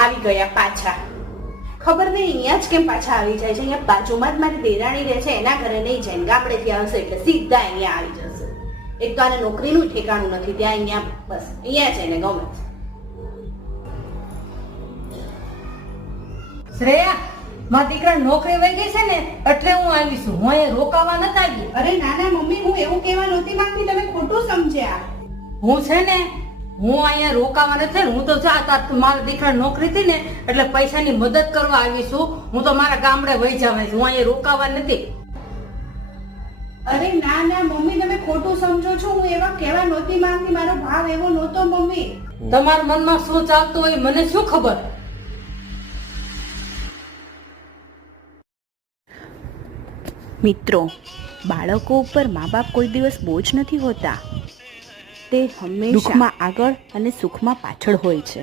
આવી ગયા પાછા. ખબર નહીં અહીંયા જ કેમ પાછા આવી જાય છે? અહીંયા બાજુમાં જ મારી દેરાણી રહે છે એના ઘરે નહીં જાય. ગામડેથી આવશે એટલે સીધા અહીંયા આવી જશે. એક તો આને નોકરીનું ઠેકાણું નથી ત્યાં અહીંયા બસ અહીંયા છે ને ગમે છે. શ્રેયા મારા દીકરા નોકરી વહી ગઈ છે ને એટલે હું આવી છું હું અહીંયા રોકાવા નથી આવી અરે ના ના મમ્મી હું એવું કહેવા નહોતી માંગતી. તમે ખોટું સમજ્યા. હું છે ને હું અહીંયા રોકાવા નથી હું તો જા મારા દીકરા નોકરી હતી ને એટલે પૈસાની મદદ કરવા આવી છું. હું તો મારા ગામડે વહી જવા છું હું અહીંયા રોકાવા નથી. અરે ના ના મમ્મી તમે ખોટું સમજો છો. હું એવા કહેવા નહોતી માંગતી. મારો ભાવ એવો નહોતો મમ્મી. તમારા મનમાં શું ચાલતું હોય મને શું ખબર? મિત્રો બાળકો ઉપર મા બાપ કોઈ દિવસ બોજ નથી હોતા. તે હંમેશા દુઃખમાં આગળ અને સુખમાં પાછળ હોય છે.